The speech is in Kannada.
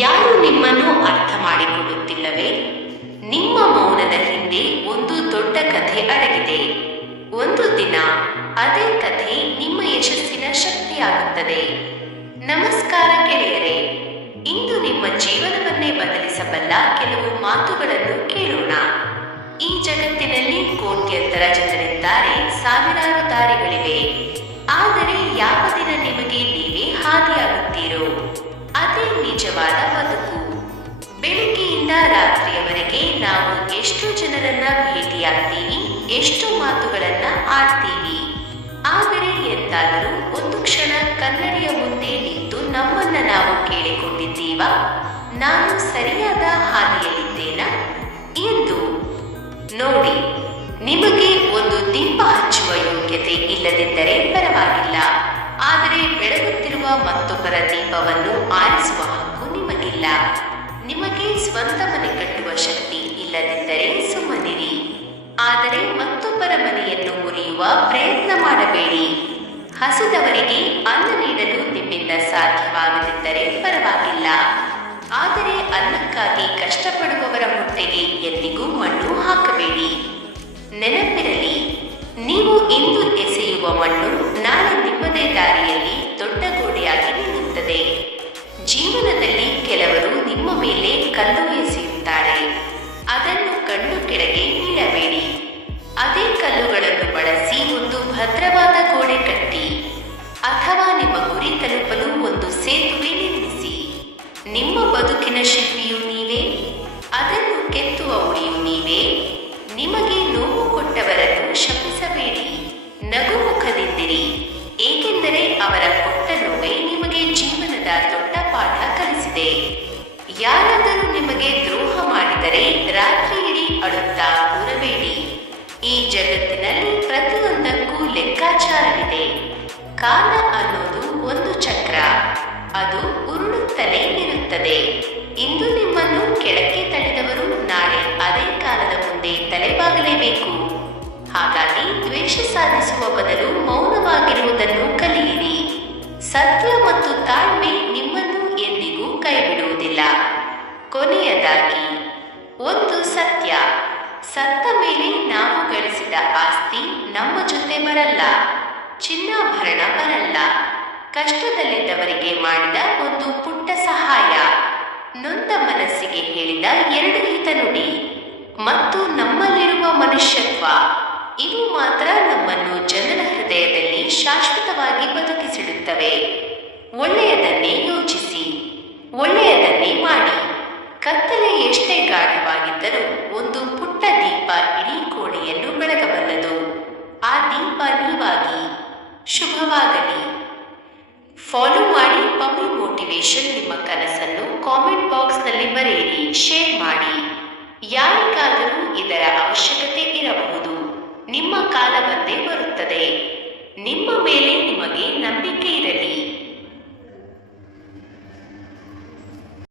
ಯಾರು ನಿಮ್ಮನ್ನು ಅರ್ಥ ಮಾಡಿಕೊಳ್ಳುತ್ತಿಲ್ಲವೇ? ನಿಮ್ಮ ಮೌನದ ಹಿಂದೆ ಒಂದು ದೊಡ್ಡ ಕಥೆ ಅಡಗಿದೆ. ಒಂದು ದಿನ ಅದೇ ಕಥೆ ನಿಮ್ಮ ಯಶಸ್ಸಿನ ಶಕ್ತಿಯಾಗುತ್ತದೆ. ನಮಸ್ಕಾರ ಗೆಳೆಯರೇ, ಇಂದು ನಿಮ್ಮ ಜೀವನವನ್ನೇ ಬದಲಿಸಬಲ್ಲ ಕೆಲವು ಮಾತುಗಳನ್ನು ಕೇಳೋಣ. ಈ ಜಗತ್ತಿನಲ್ಲಿ ಕೋಟ್ಯಂತರ ಜನರಿದ್ದಾರೆ, ಸಾವಿರಾರು ದಾರಿಗಳಿವೆ. ಆದರೆ ಯಾವ ದಿನ ನಿಮಗೆ ನೀವೇ ಹಾದಿಯಾಗುತ್ತೀರೋ ಅದೇ ನಿಜವಾದ ಬದುಕು. ಬೆಳಗ್ಗೆಯಿಂದ ರಾತ್ರಿಯವರೆಗೆ ನಾವು ಎಷ್ಟು ಜನರನ್ನ ಭೇಟಿಯಾಗ್ತೀವಿ, ಎಷ್ಟು ಮಾತುಗಳನ್ನ ಆಡ್ತೀವಿ. ಆದರೆ ಎಂದಾದರೂ ಒಂದು ಕ್ಷಣ ಕನ್ನಡಿಯ ಮುಂದೆ ನಿಂತು ನಮ್ಮನ್ನ ನಾವು ಕೇಳಿಕೊಂಡಿದ್ದೀವಾ? ನಾನು ಸರಿಯಾದ ಹಾದಿಯಲ್ಲಿದ್ದೇನಾ ಎಂದು? ನೋಡಿ, ನಿಮಗೆ ಒಂದು ದೀಪ ಹಚ್ಚುವ ಯೋಗ್ಯತೆ ಇಲ್ಲದಿದ್ದರೆ ಪರವಾಗಿಲ್ಲ. ಆದರೆ ಬೆಳಗುತ್ತಿರುವ ಮತ್ತೊಬ್ಬರ ದೀಪವನ್ನು ಆರಿಸುವ ಹಕ್ಕು ನಿಮಗಿಲ್ಲ. ನಿಮಗೆ ಸ್ವಂತ ಮನೆ ಕಟ್ಟುವ ಶಕ್ತಿ ಇಲ್ಲದಿದ್ದರೆ ಸುಮ್ಮನಿರಿ. ಆದರೆ ಮತ್ತೊಬ್ಬರ ಮನೆಯನ್ನು ಮುರಿಯುವ ಪ್ರಯತ್ನ ಮಾಡಬೇಡಿ. ಹಸಿದವರಿಗೆ ಅನ್ನ ನೀಡಲು ನಿಮ್ಮಿಂದ ಸಾಧ್ಯವಾಗದಿದ್ದರೆ ಪರವಾಗಿಲ್ಲ. ಆದರೆ ಅನ್ನಕ್ಕಾಗಿ ಕಷ್ಟಪಡುವವರ ಹೊಟ್ಟೆಗೆ ಎಂದಿಗೂ ಮಣ್ಣು ಹಾಕಬೇಡಿ. ನೆನಪಿರಲಿ, ನೀವು ಇಂದು ಎಸೆಯುವ ಮಣ್ಣು ನಾಳೆ ನಿಮ್ಮದೇ ದಾರಿಯಲ್ಲಿ ದೊಡ್ಡ ಗೋಡೆಯಾಗಿ ನಿಲ್ಲುತ್ತದೆ. ಜೀವನದಲ್ಲಿ ಕೆಲವರು ನಿಮ್ಮ ಮೇಲೆ ಕಲ್ಲು ಎಸೆಯುತ್ತಾರೆ. ಅದನ್ನು ಕಣ್ಣು ಕೆಳಗೆ ಬೀಳಬೇಡಿ. ಅದೇ ಕಲ್ಲುಗಳನ್ನು ಬಳಸಿ ಒಂದು ಭದ್ರವಾದ ಗೋಡೆ ಕಟ್ಟಿ, ಅಥವಾ ನಿಮ್ಮ ಗುರಿ ತಲುಪಲು ಒಂದು ಸೇತುವೆ ನಿರ್ಮಿಸಿ. ನಿಮ್ಮ ಬದುಕಿನ ಶಿಲ್ಪಿಯು ನೀವೇ, ಅದನ್ನು ಕೆತ್ತುವ ಉಳಿಯು ನೀವೇ. ನಿಮಗೆ ನೋವು ಕೊಟ್ಟವರನ್ನು ಶಪಿಸಬೇಡಿ, ನಗುಮುಖದಿಂದಿರಿ. ಏಕೆಂದರೆ ಅವರ ಕೊಟ್ಟ ನೋವೇ ನಿಮಗೆ ಜೀವನದ ದೊಡ್ಡ ಪಾಠ ಕಲಿಸಿದೆ. ಯಾರಾದರೂ ನಿಮಗೆ ದ್ರೋಹ ಮಾಡಿದರೆ ರಾತ್ರಿ ಇಡೀ ಅಳುತ್ತಾ ಕೂರಬೇಡಿ. ಈ ಜಗತ್ತಿನಲ್ಲಿ ಪ್ರತಿಯೊಂದಕ್ಕೂ ಲೆಕ್ಕಾಚಾರವಿದೆ. ಕಾಲ ಅನ್ನೋದು ಒಂದು ಚಕ್ರ, ಅದು ಉರುಳುತ್ತಲೇ ಇರುತ್ತದೆ. ಇಂದು ನಿಮ್ಮನ್ನು ಕೆಳಕ್ಕೆ ತಳ್ಳಿದವರು ನಾಳೆ ಅದೇ ಕಾಲದ ಮುಂದೆ ತಲೆಬಾಗಲೇಬೇಕು. ಹಾಗಾಗಿ ದ್ವೇಷ ಸಾಧಿಸುವ ಬದಲು ಮೌನವಾಗಿರುವುದನ್ನು ಕಲಿಯಿರಿ. ಸತ್ಯ ಮತ್ತು ತಾಳ್ಮೆ ನಿಮ್ಮನ್ನು ಎಂದಿಗೂ ಕೈಬಿಡುವುದಿಲ್ಲ. ಕೊನೆಯದಾಗಿ ಒಂದು ಸತ್ಯ: ಸತ್ತ ಮೇಲೆ ನಾವು ಗಳಿಸಿದ ಆಸ್ತಿ ನಮ್ಮ ಜೊತೆ ಬರಲ್ಲ, ಚಿನ್ನಾಭರಣ ಬರಲ್ಲ. ಕಷ್ಟದಲ್ಲಿದ್ದವರಿಗೆ ಮಾಡಿದ ಒಂದು ಪುಟ್ಟ ಸಹಾಯ, ನೊಂದ ಮನಸ್ಸಿಗೆ ಹೇಳಿದ ಎರಡು ಹಿತನುಡಿ ಮತ್ತು ನಮ್ಮಲ್ಲಿರುವ ಮನುಷ್ಯತ್ವ, ಇವು ಮಾತ್ರ ನಮ್ಮನ್ನು ಜನರ ಹೃದಯದಲ್ಲಿ ಶಾಶ್ವತವಾಗಿ ಬದುಕಿಸಿಡುತ್ತವೆ. ಒಳ್ಳೆಯದನ್ನೇ ಯೋಚಿಸಿ, ಒಳ್ಳೆಯದನ್ನೇ ಮಾಡಿ. ಕತ್ತಲೆ ಎಷ್ಟೇ ಗಾಢವಾಗಿದ್ದರೂ ಒಂದು ಪುಟ್ಟ ದೀಪ ಇಡೀ ಕೋಣೆಯನ್ನು ಬೆಳಗಬಲ್ಲದು. ಆ ದೀಪ ನೀವಾಗಿ. ಶುಭವಾಗಲಿ. ಫಾಲೋ ಮಾಡಿ ಪಮ್ಮಿ ಮೋಟಿವೇಶನ್. ನಿಮ್ಮ ಕನಸನ್ನು ಕಾಮೆಂಟ್ ಬಾಕ್ಸ್ನಲ್ಲಿ ಬರೆಯಿರಿ, ಶೇರ್ ಮಾಡಿ. ಯಾರಿಗಾದರೂ ಇದರ ಅವಶ್ಯಕತೆ ಇರಬಹುದು. ನಿಮ್ಮ ಕಾಲ ಬಂದೇ ಬರುತ್ತದೆ. ನಿಮ್ಮ ಮೇಲೆ ನಿಮಗೆ ನಂಬಿಕೆ ಇರಲಿ.